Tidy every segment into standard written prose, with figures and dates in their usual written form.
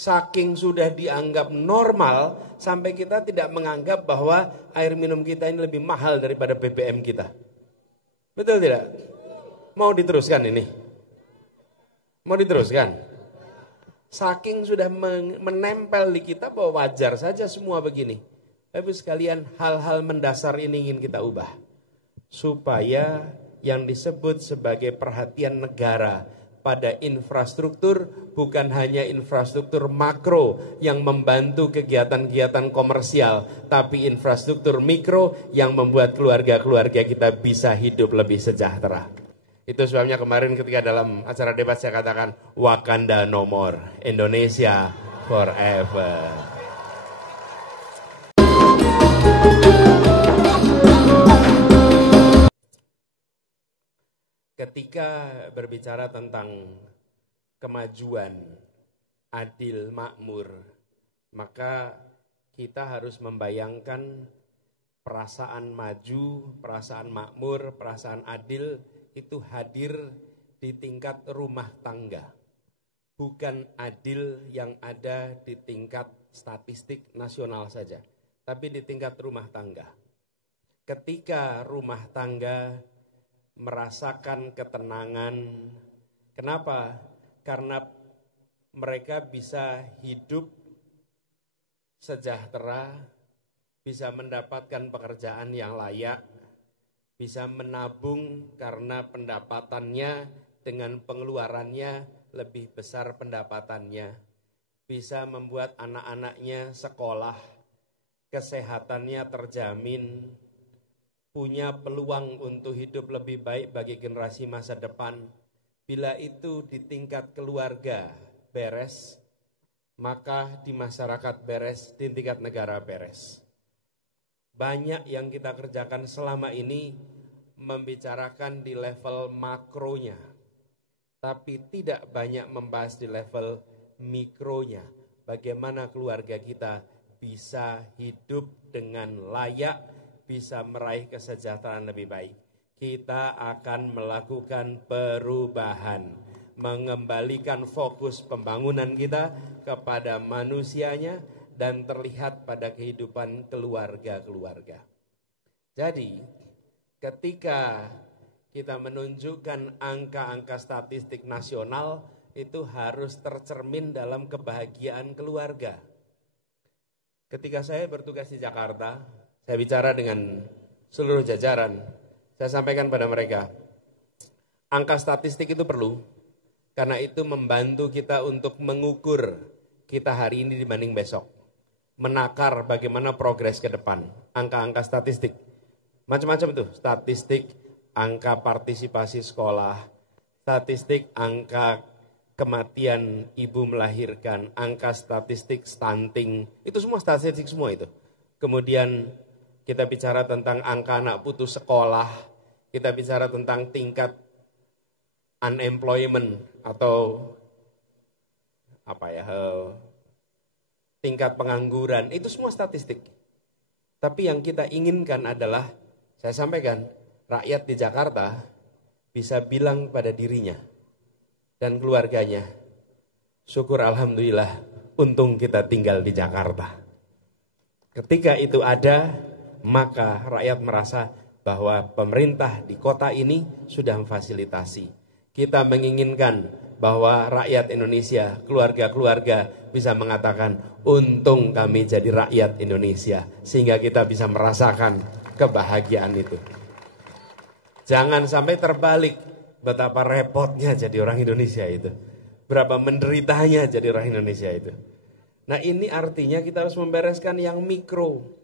Saking sudah dianggap normal sampai kita tidak menganggap bahwa air minum kita ini lebih mahal daripada BBM kita. Betul tidak? Mau diteruskan ini? Mau diteruskan? Saking sudah menempel di kita bahwa wajar saja semua begini. Tapi sekalian hal-hal mendasar ini ingin kita ubah. Supaya yang disebut sebagai perhatian negara pada infrastruktur bukan hanya infrastruktur makro yang membantu kegiatan-kegiatan komersial, tapi infrastruktur mikro yang membuat keluarga-keluarga kita bisa hidup lebih sejahtera. Itu sebabnya kemarin ketika dalam acara debat saya katakan Wakanda no more, Indonesia forever. Ketika berbicara tentang kemajuan, adil, makmur, maka kita harus membayangkan perasaan maju, perasaan makmur, perasaan adil itu hadir di tingkat rumah tangga. Bukan adil yang ada di tingkat statistik nasional saja, tapi di tingkat rumah tangga. Ketika rumah tangga merasakan ketenangan. Kenapa? Karena mereka bisa hidup sejahtera, bisa mendapatkan pekerjaan yang layak, bisa menabung karena pendapatannya dengan pengeluarannya lebih besar pendapatannya, bisa membuat anak-anaknya sekolah, kesehatannya terjamin, punya peluang untuk hidup lebih baik bagi generasi masa depan. Bila itu di tingkat keluarga beres, maka di masyarakat beres, di tingkat negara beres. Banyak yang kita kerjakan selama ini membicarakan di level makronya, tapi tidak banyak membahas di level mikronya. Bagaimana keluarga kita bisa hidup dengan layak, bisa meraih kesejahteraan lebih baik. Kita akan melakukan perubahan, mengembalikan fokus pembangunan kita kepada manusianya dan terlihat pada kehidupan keluarga-keluarga. Jadi, ketika kita menunjukkan angka-angka statistik nasional, itu harus tercermin dalam kebahagiaan keluarga. Ketika saya bertugas di Jakarta, saya bicara dengan seluruh jajaran, saya sampaikan pada mereka, angka statistik itu perlu, karena itu membantu kita untuk mengukur kita hari ini dibanding besok. Menakar bagaimana progres ke depan, angka-angka statistik. Macam-macam tuh, statistik, angka partisipasi sekolah, statistik, angka kematian ibu melahirkan, angka statistik stunting, itu semua statistik semua itu. Kemudian kita bicara tentang angka anak putus sekolah, kita bicara tentang tingkat unemployment atau tingkat pengangguran, itu semua statistik. Tapi yang kita inginkan adalah, saya sampaikan, rakyat di Jakarta bisa bilang pada dirinya dan keluarganya, syukur alhamdulillah, untung kita tinggal di Jakarta. Ketika itu ada, maka rakyat merasa bahwa pemerintah di kota ini sudah memfasilitasi. Kita menginginkan bahwa rakyat Indonesia, keluarga-keluarga bisa mengatakan, untung kami jadi rakyat Indonesia, sehingga kita bisa merasakan kebahagiaan itu. Jangan sampai terbalik, betapa repotnya jadi orang Indonesia itu. Berapa menderitanya jadi orang Indonesia itu. Nah, ini artinya kita harus membereskan yang mikro.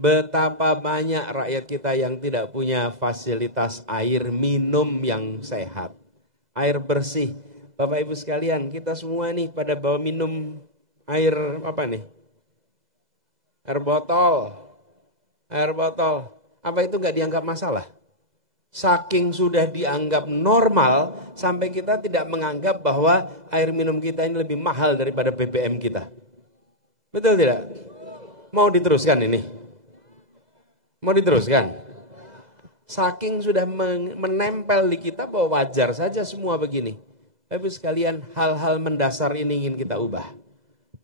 Betapa banyak rakyat kita yang tidak punya fasilitas air minum yang sehat, air bersih. Bapak Ibu sekalian, kita semua nih pada bawa minum air apa nih? Air botol. Air botol. Apa itu nggak dianggap masalah? Saking sudah dianggap normal sampai kita tidak menganggap bahwa air minum kita ini lebih mahal daripada BBM kita. Betul tidak? Mau diteruskan ini? Mau diteruskan? Saking sudah menempel di kita bahwa wajar saja semua begini. Tapi sekalian hal-hal mendasar ini ingin kita ubah.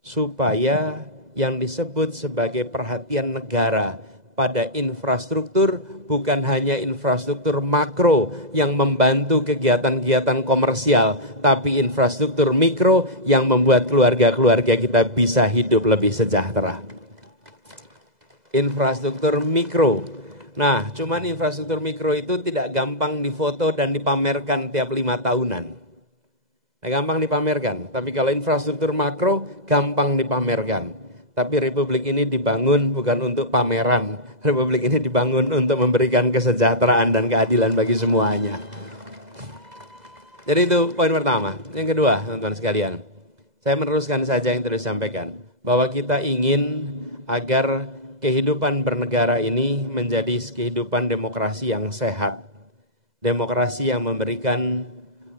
supaya yang disebut sebagai perhatian negara pada infrastruktur bukan hanya infrastruktur makro yang membantu kegiatan-kegiatan komersial, tapi infrastruktur mikro yang membuat keluarga-keluarga kita bisa hidup lebih sejahtera. Infrastruktur mikro. Nah, cuman infrastruktur mikro itu tidak gampang difoto dan dipamerkan tiap 5 tahunan. Nah, gampang dipamerkan, tapi kalau infrastruktur makro gampang dipamerkan. Tapi republik ini dibangun bukan untuk pameran. Republik ini dibangun untuk memberikan kesejahteraan dan keadilan bagi semuanya. Jadi itu poin pertama. Yang kedua, teman-teman sekalian, saya meneruskan saja yang tadi disampaikan, bahwa kita ingin agar kehidupan bernegara ini menjadi kehidupan demokrasi yang sehat. Demokrasi yang memberikan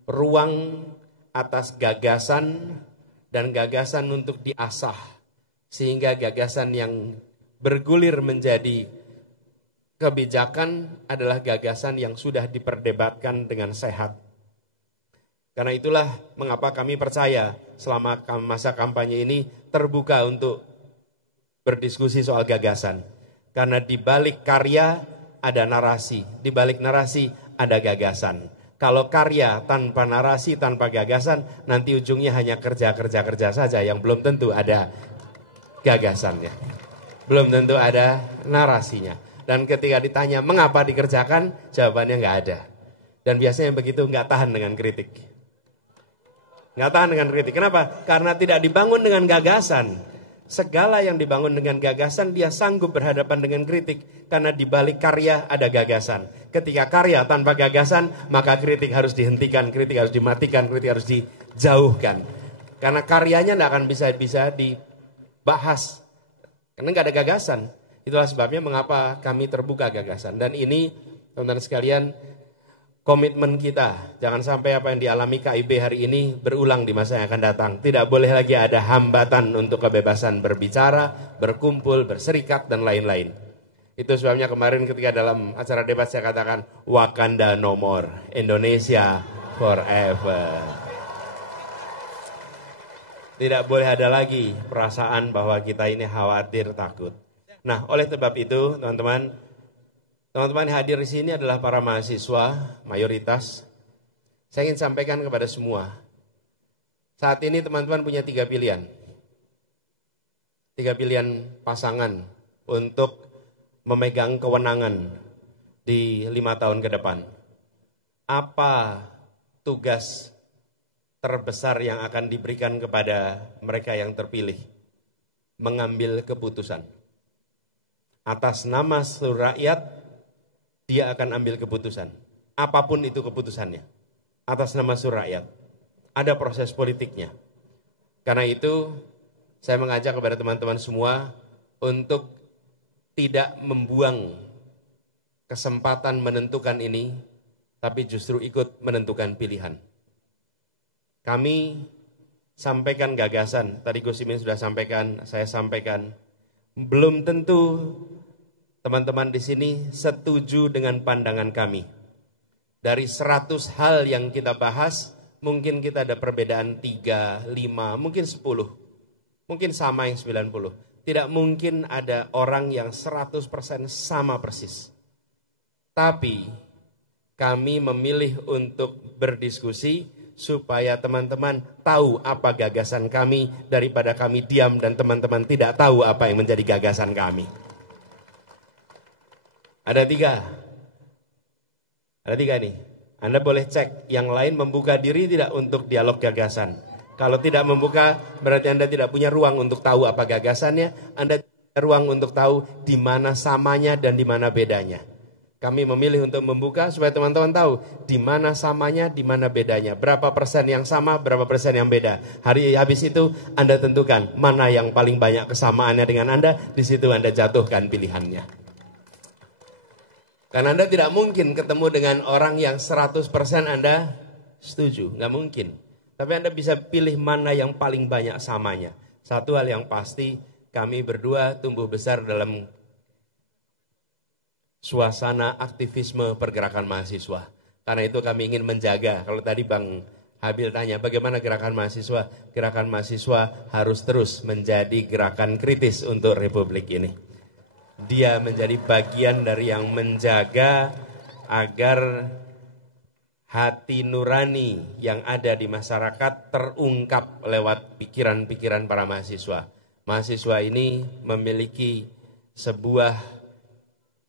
ruang atas gagasan dan gagasan untuk diasah. Sehingga gagasan yang bergulir menjadi kebijakan adalah gagasan yang sudah diperdebatkan dengan sehat. Karena itulah mengapa kami percaya selama masa kampanye ini terbuka untuk berdiskusi soal gagasan. Karena di balik karya ada narasi, di balik narasi ada gagasan. Kalau karya tanpa narasi, tanpa gagasan, nanti ujungnya hanya kerja saja yang belum tentu ada gagasannya, belum tentu ada narasinya. Dan ketika ditanya mengapa dikerjakan, jawabannya nggak ada. Dan biasanya yang begitu nggak tahan dengan kritik. Nggak tahan dengan kritik. Kenapa? Karena tidak dibangun dengan gagasan. Segala yang dibangun dengan gagasan dia sanggup berhadapan dengan kritik. Karena di balik karya ada gagasan. Ketika karya tanpa gagasan, maka kritik harus dihentikan, kritik harus dimatikan, kritik harus dijauhkan. Karena karyanya tidak akan bisa bahas, karena nggak ada gagasan. Itulah sebabnya mengapa kami terbuka gagasan. Dan ini teman-teman sekalian, komitmen kita. Jangan sampai apa yang dialami KIB hari ini berulang di masa yang akan datang. Tidak boleh lagi ada hambatan untuk kebebasan berbicara, berkumpul, berserikat, dan lain-lain. Itu sebabnya kemarin ketika dalam acara debat saya katakan, Wakanda no more, Indonesia forever. Tidak boleh ada lagi perasaan bahwa kita ini khawatir, takut. Nah, oleh sebab itu, teman-teman hadir di sini adalah para mahasiswa, mayoritas. Saya ingin sampaikan kepada semua. Saat ini teman-teman punya 3 pilihan. 3 pilihan pasangan untuk memegang kewenangan di 5 tahun ke depan. Apa tugas terbesar yang akan diberikan kepada mereka yang terpilih? Mengambil keputusan. Atas nama seluruh rakyat, dia akan ambil keputusan. Apapun itu keputusannya. Atas nama seluruh rakyat. Ada proses politiknya. Karena itu, saya mengajak kepada teman-teman semua untuk tidak membuang kesempatan menentukan ini, tapi justru ikut menentukan pilihan. Kami sampaikan gagasan, tadi Gus Imin sudah sampaikan, saya sampaikan. Belum tentu teman-teman di sini setuju dengan pandangan kami. Dari 100 hal yang kita bahas, mungkin kita ada perbedaan 3, 5, mungkin 10. Mungkin sama yang 90. Tidak mungkin ada orang yang 100% sama persis. Tapi kami memilih untuk berdiskusi supaya teman-teman tahu apa gagasan kami daripada kami diam dan teman-teman tidak tahu apa yang menjadi gagasan kami. Ada 3. Ada 3 nih. Anda boleh cek yang lain membuka diri tidak untuk dialog gagasan. Kalau tidak membuka berarti Anda tidak punya ruang untuk tahu apa gagasannya. Anda punya ruang untuk tahu di mana samanya dan di mana bedanya. Kami memilih untuk membuka supaya teman-teman tahu di mana samanya, di mana bedanya. Berapa persen yang sama, berapa persen yang beda. Hari habis itu Anda tentukan mana yang paling banyak kesamaannya dengan Anda. Di situ Anda jatuhkan pilihannya. Karena Anda tidak mungkin ketemu dengan orang yang 100% Anda setuju. Nggak mungkin. Tapi Anda bisa pilih mana yang paling banyak samanya. Satu hal yang pasti, kami berdua tumbuh besar dalam suasana aktivisme pergerakan mahasiswa. Karena itu kami ingin menjaga, kalau tadi Bang Habil tanya, bagaimana gerakan mahasiswa? Gerakan mahasiswa harus terus menjadi gerakan kritis untuk Republik ini. Dia menjadi bagian dari yang menjaga agar hati nurani yang ada di masyarakat terungkap lewat pikiran-pikiran para mahasiswa. Mahasiswa ini memiliki sebuah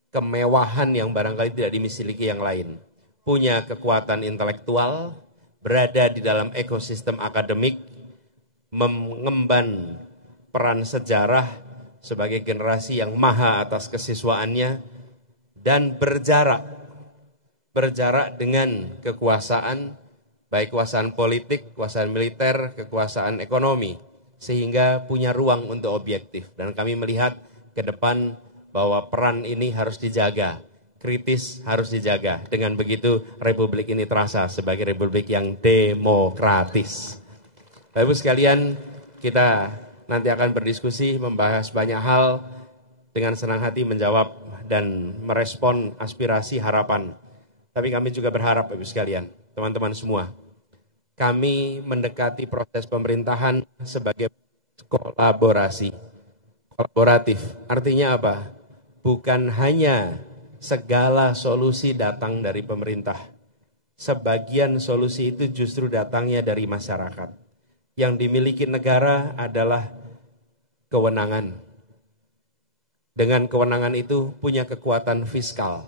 kemewahan yang barangkali tidak dimiliki yang lain. Punya kekuatan intelektual, berada di dalam ekosistem akademik, mengemban peran sejarah sebagai generasi yang maha atas kesiswaannya, dan berjarak dengan kekuasaan, baik kekuasaan politik, kekuasaan militer, kekuasaan ekonomi, sehingga punya ruang untuk objektif. Dan kami melihat ke depan bahwa peran ini harus dijaga, kritis harus dijaga. Dengan begitu Republik ini terasa sebagai Republik yang demokratis. Bapak Ibu sekalian, kita nanti akan berdiskusi, membahas banyak hal, dengan senang hati menjawab dan merespon aspirasi harapan. Tapi kami juga berharap Bapak Ibu sekalian, teman-teman semua, kami mendekati proses pemerintahan sebagai kolaborasi. Kolaboratif, artinya apa? Bukan hanya segala solusi datang dari pemerintah. Sebagian solusi itu justru datangnya dari masyarakat. Yang dimiliki negara adalah kewenangan. Dengan kewenangan itu punya kekuatan fiskal.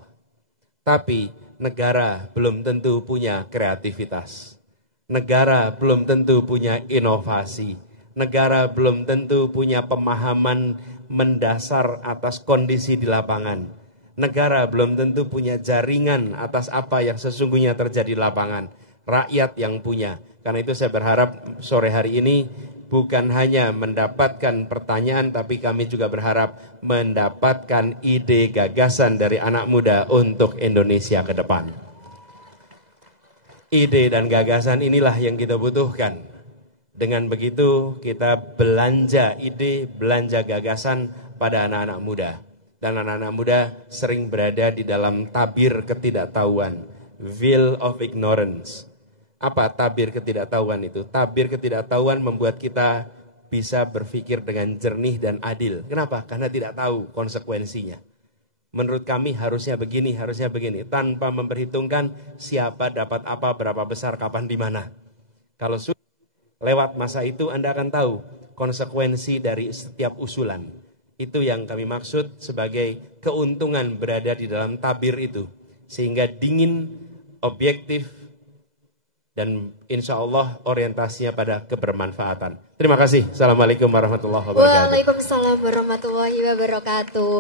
Tapi negara belum tentu punya kreativitas. Negara belum tentu punya inovasi. Negara belum tentu punya pemahaman mendasar atas kondisi di lapangan. Negara belum tentu punya jaringan atas apa yang sesungguhnya terjadi di lapangan. Rakyat yang punya. Karena itu saya berharap sore hari ini bukan hanya mendapatkan pertanyaan, tapi kami juga berharap mendapatkan ide gagasan dari anak muda untuk Indonesia ke depan. Ide dan gagasan inilah yang kita butuhkan. Dengan begitu kita belanja ide, belanja gagasan pada anak-anak muda. Dan anak-anak muda sering berada di dalam tabir ketidaktahuan, veil of ignorance. Apa tabir ketidaktahuan itu? Tabir ketidaktahuan membuat kita bisa berpikir dengan jernih dan adil. Kenapa? Karena tidak tahu konsekuensinya. Menurut kami harusnya begini, tanpa memperhitungkan siapa dapat apa, berapa besar, kapan, di mana. Kalau sudah lewat masa itu, Anda akan tahu konsekuensi dari setiap usulan. Itu yang kami maksud sebagai keuntungan berada di dalam tabir itu. Sehingga dingin, objektif, dan insya Allah orientasinya pada kebermanfaatan. Terima kasih. Assalamualaikum warahmatullahi wabarakatuh. Waalaikumsalam warahmatullahi wabarakatuh.